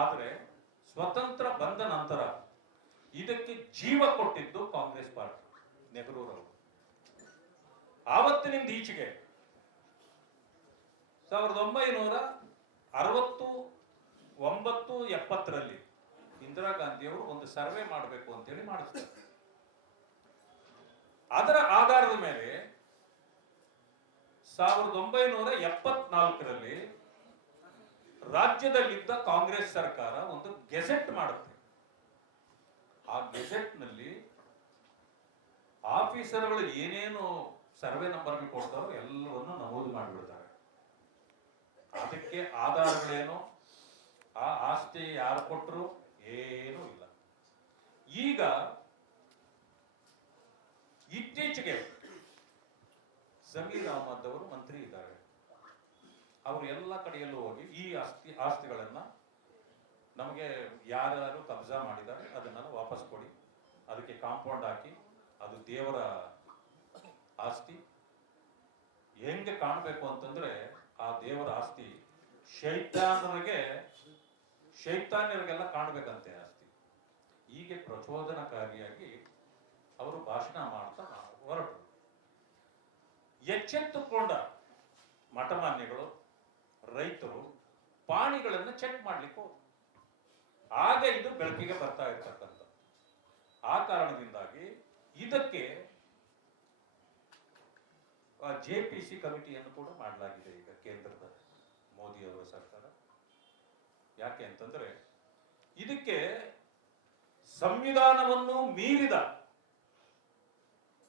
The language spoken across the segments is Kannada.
ಆದರೆ ಸ್ವತಂತ್ರ ಬಂದ ನಂತರ ಇದಕ್ಕೆ ಜೀವ ಕೊಟ್ಟಿದ್ದು ಕಾಂಗ್ರೆಸ್ ಪಾರ್ಟಿ, ನೆಹರೂರವರು. ಆವತ್ತಿನಿಂದ ಈಚೆಗೆ 1969-70ರಲ್ಲಿ ಇಂದಿರಾ ಗಾಂಧಿಯವರು ಒಂದು ಸರ್ವೆ ಮಾಡಬೇಕು ಅಂತೇಳಿ ಮಾಡಿಸ್ತಾರೆ. ಅದರ ಆಧಾರದ ಮೇಲೆ 1974ರಲ್ಲಿ ರಾಜ್ಯದಲ್ಲಿದ್ದ ಕಾಂಗ್ರೆಸ್ ಸರ್ಕಾರ ಒಂದು ಗೆಜೆಟ್ ಮಾಡುತ್ತೆ. ಆ ಗೆಜೆಟ್ ನಲ್ಲಿ ಆಫೀಸರ್ಗಳು ಏನೇನು ಸರ್ವೆ ನಂಬರ್ ಕೊಡ್ತಾರೋ ಎಲ್ಲವನ್ನು ನಮೂದು ಮಾಡಿಬಿಡ್ತಾರೆ. ಅದಕ್ಕೆ ಆಧಾರಗಳೇನು, ಆ ಆಸ್ತಿ ಯಾರು ಕೊಟ್ಟರು ಏನೂ ಇಲ್ಲ. ಈಗ ಇತ್ತೀಚೆಗೆ ಜಮೀರ್ ಅಹಮದ್ ಅವರು ಮಂತ್ರಿ ಇದ್ದಾರೆ. ಅವರು ಎಲ್ಲ ಕಡೆಯಲ್ಲೂ ಹೋಗಿ ಈ ಆಸ್ತಿಗಳನ್ನ ನಮಗೆ ಯಾರ್ಯಾರು ಕಬ್ಜಾ ಮಾಡಿದ್ದಾರೆ ಅದನ್ನೆಲ್ಲ ವಾಪಸ್ ಕೊಡಿ, ಅದಕ್ಕೆ ಕಾಂಪೌಂಡ್ ಹಾಕಿ, ಅದು ದೇವರ ಆಸ್ತಿ ಹೆಂಗೆ ಕಾಣಬೇಕು ಅಂತಂದ್ರೆ ಆ ದೇವರ ಆಸ್ತಿ ಶೈತಾನ್ಯರಿಗೆಲ್ಲ ಕಾಣಬೇಕಂತೆ ಆಸ್ತಿ. ಹೀಗೆ ಪ್ರಚೋದನಕಾರಿಯಾಗಿ ಅವರು ಭಾಷಣ ಮಾಡ್ತಾ ಹೊರಟರು. ಎಚ್ಚೆತ್ತುಕೊಂಡ ಮಠಮಾನ್ಯಗಳು, ರೈತರು ಪಾಣಿಗಳನ್ನು ಚೆಕ್ ಮಾಡ್ಲಿಕ್ಕೆ ಆಗ ಇದು ಬೆಳಕಿಗೆ ಬರ್ತಾ ಇರ್ತಕ್ಕಂಥ. ಆ ಕಾರಣದಿಂದಾಗಿ ಇದಕ್ಕೆ JPC ಕಮಿಟಿಯನ್ನು ಕೂಡ ಮಾಡಲಾಗಿದೆ ಈಗ ಕೇಂದ್ರದ ಮೋದಿ ಅವರ ಸರ್ಕಾರ. ಯಾಕೆ ಅಂತಂದ್ರೆ ಇದಕ್ಕೆ ಸಂವಿಧಾನವನ್ನು ಮೀರಿದ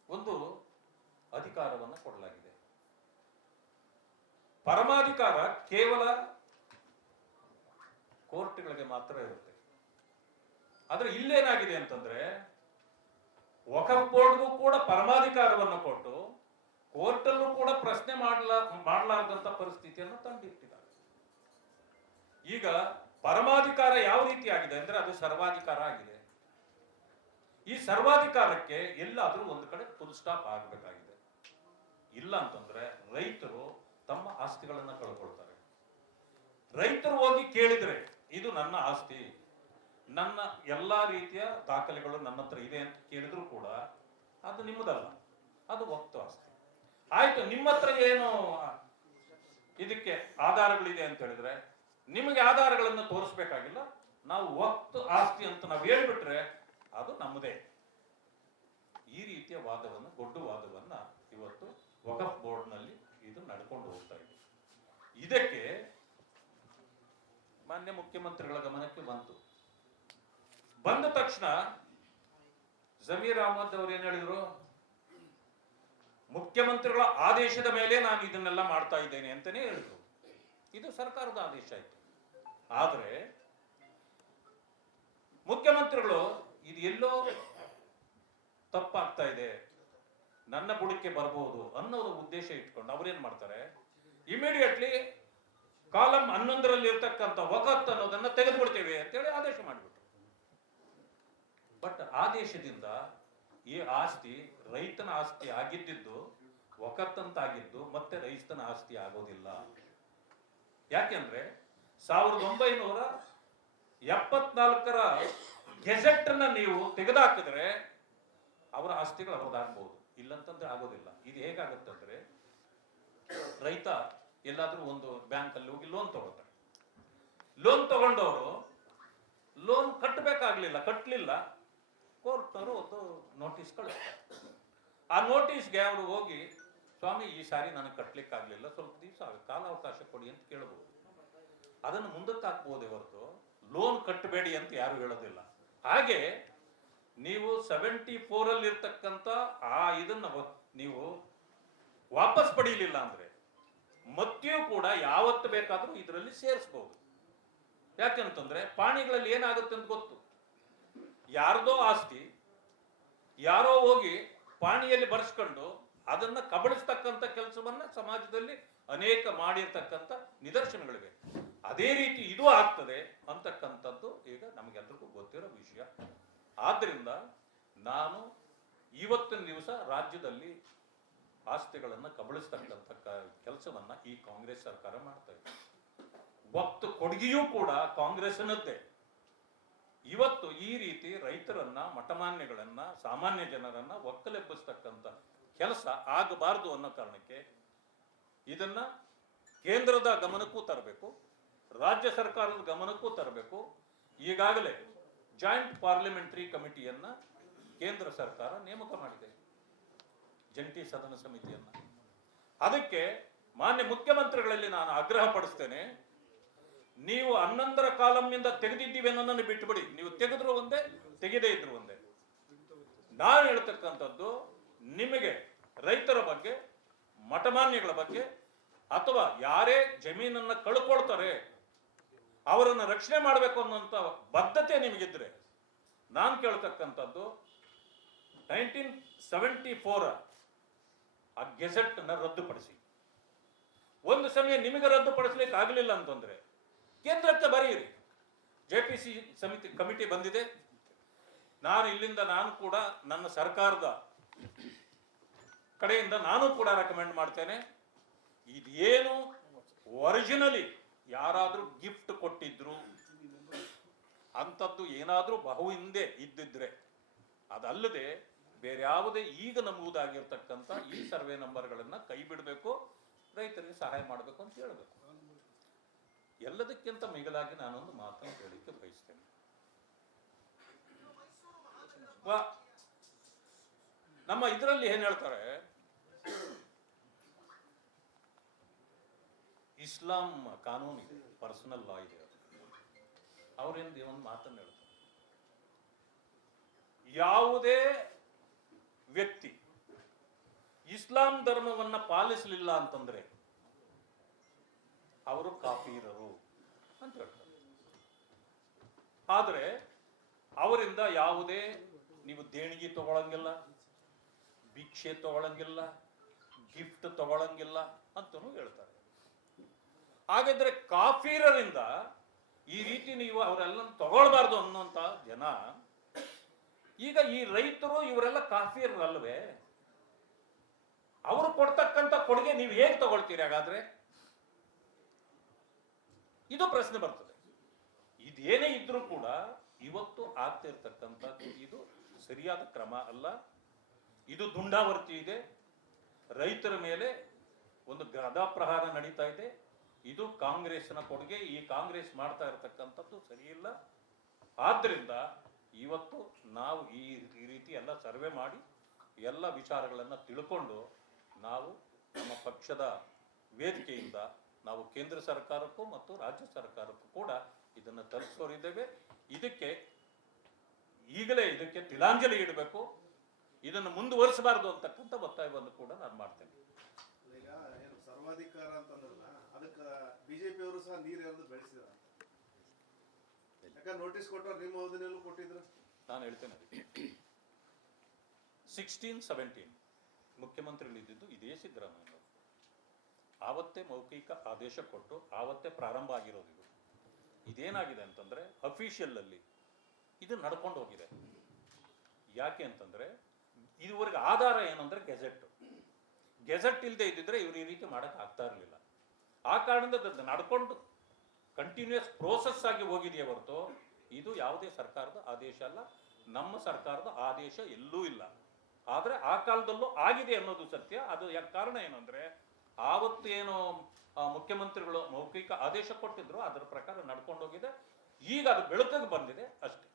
ಒಂದು ಅಧಿಕಾರವನ್ನು ಕೊಡಲಾಗಿದೆ. ಪರಮಾಧಿಕಾರ ಕೇವಲ ಕೋರ್ಟ್ಗಳಿಗೆ ಮಾತ್ರ ಇರುತ್ತೆ. ಆದ್ರೆ ಇಲ್ಲೇನಾಗಿದೆ ಅಂತಂದ್ರೆ ವಕಫ್ ಬೋರ್ಡ್ಗೂ ಕೂಡ ಪರಮಾಧಿಕಾರವನ್ನು ಕೊಟ್ಟು ಕೋರ್ಟಲ್ಲೂ ಕೂಡ ಪ್ರಶ್ನೆ ಮಾಡಲಾರ್ದಂತ ಪರಿಸ್ಥಿತಿಯನ್ನು ತಂದಿಟ್ಟಿದ್ದಾರೆ. ಈಗ ಪರಮಾಧಿಕಾರ ಯಾವ ರೀತಿ ಆಗಿದೆ ಅಂದ್ರೆ ಅದು ಸರ್ವಾಧಿಕಾರ ಆಗಿದೆ. ಈ ಸರ್ವಾಧಿಕಾರಕ್ಕೆ ಎಲ್ಲಾದ್ರೂ ಒಂದು ಕಡೆ ಫುಲ್ ಸ್ಟಾಪ್ ಆಗಬೇಕಾಗಿದೆ. ಇಲ್ಲ ಅಂತಂದ್ರೆ ರೈತರು ತಮ್ಮ ಆಸ್ತಿಗಳನ್ನ ಕಳ್ಕೊಳ್ತಾರೆ. ರೈತರು ಹೋಗಿ ಕೇಳಿದ್ರೆ ಇದು ನನ್ನ ಆಸ್ತಿ, ನನ್ನ ಎಲ್ಲಾ ರೀತಿಯ ದಾಖಲೆಗಳು ನನ್ನ ಹತ್ರ ಇದೆ ಅಂತ ಕೇಳಿದ್ರು ಕೂಡ ಅದು ನಿಮ್ಮದಲ್ಲ, ಅದು ವಕ್ತು ಆಸ್ತಿ. ಆಯ್ತು, ನಿಮ್ಮ ಹತ್ರ ಏನು ಇದಕ್ಕೆ ಆಧಾರಗಳಿದೆ ಅಂತ ಹೇಳಿದ್ರೆ ನಿಮಗೆ ಆಧಾರಗಳನ್ನು ತೋರಿಸ್ಬೇಕಾಗಿಲ್ಲ, ನಾವು ವಕ್ತು ಆಸ್ತಿ ಅಂತ ನಾವು ಹೇಳ್ಬಿಟ್ರೆ ಅದು ನಮ್ಮದೇ. ಈ ರೀತಿಯ ವಾದವನ್ನು, ಗೊಡ್ಡು ವಾದವನ್ನ ಇವತ್ತು ವಕಫ್ ಬೋರ್ಡ್ ನಲ್ಲಿ ಇದು ನಡ್ಕೊಂಡು ಹೋಗ್ತಾ ಇದೆ. ಇದಕ್ಕೆ ಮಾನ್ಯ ಮುಖ್ಯಮಂತ್ರಿಗಳ ಗಮನಕ್ಕೆ ಬಂದ ತಕ್ಷಣ ಜಮೀರ್ ಅಹಮದ್ ಅವರು ಏನ್ ಹೇಳಿದ್ರು, ಮುಖ್ಯಮಂತ್ರಿಗಳ ಆದೇಶದ ಮೇಲೆ ನಾನು ಇದನ್ನೆಲ್ಲ ಮಾಡ್ತಾ ಇದ್ದೇನೆ ಅಂತಾನೆ ಹೇಳಿದ್ರು. ಇದು ಸರ್ಕಾರದ ಆದೇಶ ಆಯ್ತು. ಆದ್ರೆ ಮುಖ್ಯಮಂತ್ರಿಗಳು ಇದು ಎಲ್ಲೋ ತಪ್ಪಾಗ್ತಾ ಇದೆ, ನನ್ನ ಬುಡಕ್ಕೆ ಬರಬಹುದು ಅನ್ನೋದು ಉದ್ದೇಶ ಇಟ್ಕೊಂಡು ಅವ್ರೇನ್ ಮಾಡ್ತಾರೆ, ಇಮಿಡಿಯೇಟ್ಲಿ ಕಾಲಂ 11ರಲ್ಲಿ ಇರ್ತಕ್ಕಂಥ ವಕತ್ ಅನ್ನೋದನ್ನ ತೆಗೆದುಕೊಡ್ತೇವೆ ಅಂತೇಳಿ ಆದೇಶ ಮಾಡಿಬಿಟ್ರು. ಬಟ್ ಆದೇಶದಿಂದ ಈ ಆಸ್ತಿ ರೈತನ ಆಸ್ತಿ ಆಗಿದ್ದು ವಕತ್ ಅಂತ ಆಗಿದ್ದು ಮತ್ತೆ ರೈತನ ಆಸ್ತಿ ಆಗೋದಿಲ್ಲ. ಯಾಕೆಂದ್ರೆ 1974ರ ಗೆಜೆಟ್ ಅನ್ನ ನೀವು ತೆಗೆದುಹಾಕಿದ್ರೆ ಅವರ ಆಸ್ತಿಗಳು ಅವ್ರದ್ದಾಗಬಹುದು, ಇಲ್ಲಂತಂದ್ರೆ ಆಗೋದಿಲ್ಲ. ಇದು ಹೇಗಾಗುತ್ತಂದ್ರೆ ರೈತ ಎಲ್ಲಾದ್ರೂ ಒಂದು ಬ್ಯಾಂಕ್ ಅಲ್ಲಿ ಹೋಗಿ ಲೋನ್ ತಗೋತಾರೆ. ಲೋನ್ ತಗೊಂಡವರು ಲೋನ್ ಕಟ್ಟಲಿಲ್ಲ, ಕೋರ್ಟ್ನವರು ಒಂದು ನೋಟಿಸ್ ಕಳಿಸ್ತಾರೆ. ಆ ನೋಟಿಸ್ಗೆ ಅವರು ಹೋಗಿ, ಸ್ವಾಮಿ ಈ ಸಾರಿ ನನಗೆ ಕಟ್ಲಿಕ್ಕೆ ಆಗ್ಲಿಲ್ಲ, ಸ್ವಲ್ಪ ದಿವಸ ಕಾಲಾವಕಾಶ ಕೊಡಿ ಅಂತ ಕೇಳಬಹುದು. ಅದನ್ನು ಮುಂದಕ್ಕೆ ಹಾಕ್ಬೋದೇ ಹೊರತು ಲೋನ್ ಕಟ್ಟಬೇಡಿ ಅಂತ ಯಾರು ಹೇಳೋದಿಲ್ಲ. ಹಾಗೆ ನೀವು 74ರಲ್ಲಿ ಇರ್ತಕ್ಕಂಥ ಇದನ್ನ ನೀವು ವಾಪಸ್ ಪಡೀಲಿಲ್ಲ ಅಂದ್ರೆ ಮತ್ತೆಯೂ ಕೂಡ ಯಾವತ್ತು ಬೇಕಾದ್ರೂ ಇದರಲ್ಲಿ ಸೇರಿಸಬಹುದು. ಯಾಕೆಂತಂದ್ರೆ ಪಾಣಿಗಳಲ್ಲಿ ಏನಾಗುತ್ತೆ ಅಂತ ಗೊತ್ತು. ಯಾರ್ದೋ ಆಸ್ತಿ ಯಾರೋ ಹೋಗಿ ಪಾಣಿಯಲ್ಲಿ ಬರ್ಸ್ಕೊಂಡು ಅದನ್ನ ಕಬಳಿಸ್ತಕ್ಕಂಥ ಕೆಲಸವನ್ನ ಸಮಾಜದಲ್ಲಿ ಅನೇಕ ಮಾಡಿರ್ತಕ್ಕಂಥ ನಿದರ್ಶನಗಳಿವೆ. ಅದೇ ರೀತಿ ಇದು ಆಗ್ತದೆ ಅಂತಕ್ಕಂಥದ್ದು ಈಗ ನಮಗೆಲ್ಲರಿಗೂ ಗೊತ್ತಿರೋ ವಿಷಯ. ಆದ್ರಿಂದ ನಾನು ಇವತ್ತಿನ ದಿವಸ ರಾಜ್ಯದಲ್ಲಿ ಆಸ್ತಿಗಳನ್ನು ಕಬಳಿಸ್ತಕ್ಕಂಥ ಕೆಲಸವನ್ನ ಈ ಕಾಂಗ್ರೆಸ್ ಸರ್ಕಾರ ಮಾಡ್ತಾ ಇದೆ. ಒತ್ತು ಕೊಡುಗೆಯೂ ಕೂಡ ಕಾಂಗ್ರೆಸ್ನದ್ದೇ. ಇವತ್ತು ಈ ರೀತಿ ರೈತರನ್ನ, ಮಠಮಾನ್ಯಗಳನ್ನ, ಸಾಮಾನ್ಯ ಜನರನ್ನ ಒಕ್ಕಲೆಬ್ಬಿಸ್ತಕ್ಕಂಥ ಕೆಲಸ ಆಗಬಾರದು ಅನ್ನೋ ಕಾರಣಕ್ಕೆ ಇದನ್ನ ಕೇಂದ್ರದ ಗಮನಕ್ಕೂ ತರಬೇಕು, ರಾಜ್ಯ ಸರ್ಕಾರದ ಗಮನಕ್ಕೂ ತರಬೇಕು. ಈಗಾಗಲೇ ಜಾಯಿಂಟ್ ಪಾರ್ಲಿಮೆಂಟರಿ ಕಮಿಟಿಯನ್ನ ಕೇಂದ್ರ ಸರ್ಕಾರ ನೇಮಕ ಮಾಡಿದೆ, ಜಂಟಿ ಸದನ ಸಮಿತಿಯನ್ನ. ಅದಕ್ಕೆ ಮಾನ್ಯ ಮುಖ್ಯಮಂತ್ರಿಗಳಲ್ಲಿ ನಾನು ಆಗ್ರಹ ಪಡಿಸ್ತೇನೆ, ನೀವು 11ರ ಕಾಲಂನಿಂದ ತೆಗೆದಿದ್ದೀವಿ ಅನ್ನೋದನ್ನು ಬಿಟ್ಟುಬಿಡಿ. ನೀವು ತೆಗೆದ್ರು ಒಂದೇ, ತೆಗೆದೇ ಇದ್ರು ಒಂದೇ. ನಾನು ಹೇಳ್ತಕ್ಕಂಥದ್ದು, ನಿಮಗೆ ರೈತರ ಬಗ್ಗೆ, ಮಠಮಾನ್ಯಗಳ ಬಗ್ಗೆ, ಅಥವಾ ಯಾರೇ ಜಮೀನನ್ನ ಕಳ್ಕೊಳ್ತಾರೆ ಅವರನ್ನು ರಕ್ಷಣೆ ಮಾಡಬೇಕು ಅನ್ನುವಂಥ ಬದ್ಧತೆ ನಿಮಗಿದ್ರೆ, ನಾನು ಕೇಳ್ತಕ್ಕಂಥದ್ದು 1974 ಆ ಗೆಜೆಟ್ ನ ರದ್ದುಪಡಿಸಿ. ಒಂದು ಸಮಯ ನಿಮಗೆ ರದ್ದುಪಡಿಸ್ಲಿಕ್ಕೆ ಆಗಲಿಲ್ಲ ಅಂತಂದ್ರೆ ಕೇಂದ್ರಕ್ಕೆ ಬರೆಯಿರಿ. JPC ಸಮಿತಿ ಕಮಿಟಿ ಬಂದಿದೆ, ನಾನು ಕೂಡ ನನ್ನ ಸರ್ಕಾರದ ಕಡೆಯಿಂದ ನಾನು ಕೂಡ ರೆಕಮೆಂಡ್ ಮಾಡ್ತೇನೆ, ಇದೇನು ಒರಿಜಿನಲಿ ಯಾರಾದ್ರೂ ಗಿಫ್ಟ್ ಕೊಟ್ಟಿದ್ರು ಅಂಥದ್ದು ಏನಾದ್ರೂ ಬಹು ಹಿಂದೆ ಇದ್ದಿದ್ರೆ, ಅದಲ್ಲದೆ ಬೇರೆ ಯಾವುದೇ ಈಗ ನಮೂದಾಗಿರ್ತಕ್ಕಂಥ ಈ ಸರ್ವೆ ನಂಬರ್ಗಳನ್ನ ಕೈ ಬಿಡಬೇಕು, ರೈತರಿಗೆ ಸಹಾಯ ಮಾಡಬೇಕು ಅಂತ ಹೇಳಬೇಕು. ಎಲ್ಲದಕ್ಕಿಂತ ಮಿಗಿಲಾಗಿ ನಾನೊಂದು ಮಾತನ್ನು ಹೇಳಲಿಕ್ಕೆ ಬಯಸ್ತೇನೆ. ನಮ್ಮ ಇದರಲ್ಲಿ ಏನ್ ಹೇಳ್ತಾರೆ, ಇಸ್ಲಾಂ ಕಾನೂನು ಇದೆ, ಪರ್ಸನಲ್ ಲಾ ಇದೆ. ಅವರಿಂದ ಒಂದು ಮಾತನ್ನು ಹೇಳ್ತಾರೆ, ಯಾವುದೇ ವ್ಯಕ್ತಿ ಇಸ್ಲಾಂ ಧರ್ಮವನ್ನ ಪಾಲಿಸಲಿಲ್ಲ ಅಂತಂದ್ರೆ ಅವರು ಕಾಫೀರರು ಅಂತ ಹೇಳ್ತಾರೆ. ಆದ್ರೆ ಅವರಿಂದ ಯಾವುದೇ ನೀವು ದೇಣಿಗೆ ತಗೊಳಂಗಿಲ್ಲ, ಭಿಕ್ಷೆ ತಗೊಳಂಗಿಲ್ಲ, ಗಿಫ್ಟ್ ತಗೊಳಂಗಿಲ್ಲ ಅಂತನೂ ಹೇಳ್ತಾರೆ. ಹಾಗಾದ್ರೆ ಕಾಫೀರರಿಂದ ಈ ರೀತಿ ನೀವು ಅವರೆಲ್ಲ ತಗೊಳ್ಬಾರ್ದು ಅನ್ನೋಂತ ಜನ, ಈಗ ಈ ರೈತರು ಇವರೆಲ್ಲ ಕಾಫೀರಲ್ವೇ? ಅವರು ಕೊಡ್ತಕ್ಕಂಥ ಕೊಡುಗೆ ನೀವು ಹೇಗೆ ತಗೊಳ್ತೀರಿ ಹಾಗಾದ್ರೆ? ಇದು ಪ್ರಶ್ನೆ ಬರ್ತದೆ. ಇದೇನೇ ಇದ್ರೂ ಕೂಡ ಇವತ್ತು ಆಗ್ತಿರ್ತಕ್ಕಂಥ ಇದು ಸರಿಯಾದ ಕ್ರಮ ಅಲ್ಲ. ಇದು ದುಂಡಾವರ್ತಿ ಇದೆ, ರೈತರ ಮೇಲೆ ಒಂದು ಗದಾಪ್ರಹಾರ ನಡೀತಾ ಇದೆ. ಇದು ಕಾಂಗ್ರೆಸ್ನ ಕೊಡುಗೆ. ಈ ಕಾಂಗ್ರೆಸ್ ಮಾಡ್ತಾ ಇರತಕ್ಕಂಥದ್ದು ಸರಿಯಿಲ್ಲ. ಆದ್ರಿಂದ ಇವತ್ತು ನಾವು ಈ ರೀತಿ ಎಲ್ಲ ಸರ್ವೆ ಮಾಡಿ ಎಲ್ಲ ವಿಚಾರಗಳನ್ನು ತಿಳ್ಕೊಂಡು ನಾವು ನಮ್ಮ ಪಕ್ಷದ ವೇದಿಕೆಯಿಂದ ನಾವು ಕೇಂದ್ರ ಸರ್ಕಾರಕ್ಕೂ ಮತ್ತು ರಾಜ್ಯ ಸರ್ಕಾರಕ್ಕೂ ಕೂಡ ಇದನ್ನು ತಲುಪಿಸೋರಿದ್ದೇವೆ. ಈಗಲೇ ಇದಕ್ಕೆ ತಿಲಾಂಜಲಿ ಇಡಬೇಕು, ಇದನ್ನು ಮುಂದುವರಿಸಬಾರದು ಅಂತಕ್ಕಂಥ ಒತ್ತಾಯವನ್ನು ಕೂಡ ನಾನು ಮಾಡ್ತೇನೆ. ಈಗ ಏನು ಸರ್ವಾಧಿಕಾರ ಅಂತಂದ್ರಲ್ಲ, ಅದಕ್ಕೆ ಬಿಜೆಪಿ ಅವರು ಸಹ ನೀರು ಎರೆದು ಬೆಳೆಸಿದ. ಯಾಕಂದ್ರೆ ನೋಟಿಸ್ ಕೊಟ್ಟರು, ನಿಮ್ಮ ಅವಧಿನಲ್ಲೂ ಕೊಟ್ಟಿದ್ರು. ನಾನು ಹೇಳ್ತೇನೆ, 16-17 ಮುಖ್ಯಮಂತ್ರಿಗಳಿದ್ದು ಇದೇ ಸಿದ್ದರಾಮಯ್ಯ. ಆವತ್ತೇ ಮೌಖಿಕ ಆದೇಶ ಕೊಟ್ಟು ಆವತ್ತೇ ಪ್ರಾರಂಭ ಆಗಿರೋದು. ಇದೇನಾಗಿದೆ ಅಂತಂದ್ರೆ ಅಫಿಷಿಯಲ್ ಅಲ್ಲಿ ಇದು ನಡ್ಕೊಂಡು ಹೋಗಿದೆ. ಯಾಕೆ ಅಂತಂದ್ರೆ ಇದುವರೆಗೆ ಆಧಾರ ಏನಂದ್ರೆ ಗೆಜೆಟ್ ಇಲ್ಲದೆ ಇದ್ದಿದ್ರೆ ಇವರು ಈ ರೀತಿ ಮಾಡಕ್ ಆಗ್ತಾ ಇರಲಿಲ್ಲ. ಆ ಕಾರಣದಿಂದ ನಡ್ಕೊಂಡು ಕಂಟಿನ್ಯೂಸ್ ಪ್ರೋಸೆಸ್ ಆಗಿ ಹೋಗಿದೆಯೇ ಹೊರತು ಇದು ಯಾವುದೇ ಸರ್ಕಾರದ ಆದೇಶ ಅಲ್ಲ, ನಮ್ಮ ಸರ್ಕಾರದ ಆದೇಶ ಎಲ್ಲೂ ಇಲ್ಲ. ಆದ್ರೆ ಆ ಕಾಲದಲ್ಲೂ ಆಗಿದೆ ಅನ್ನೋದು ಸತ್ಯ. ಅದು ಕಾರಣ ಏನಂದ್ರೆ ಆವತ್ತು ಏನು ಮುಖ್ಯಮಂತ್ರಿಗಳು ಮೌಖಿಕ ಆದೇಶ ಕೊಟ್ಟಿದ್ರು ಅದರ ಪ್ರಕಾರ ನಡ್ಕೊಂಡು ಹೋಗಿದೆ. ಈಗ ಅದು ಬೆಳಕಿಗೆ ಬಂದಿದೆ ಅಷ್ಟೇ.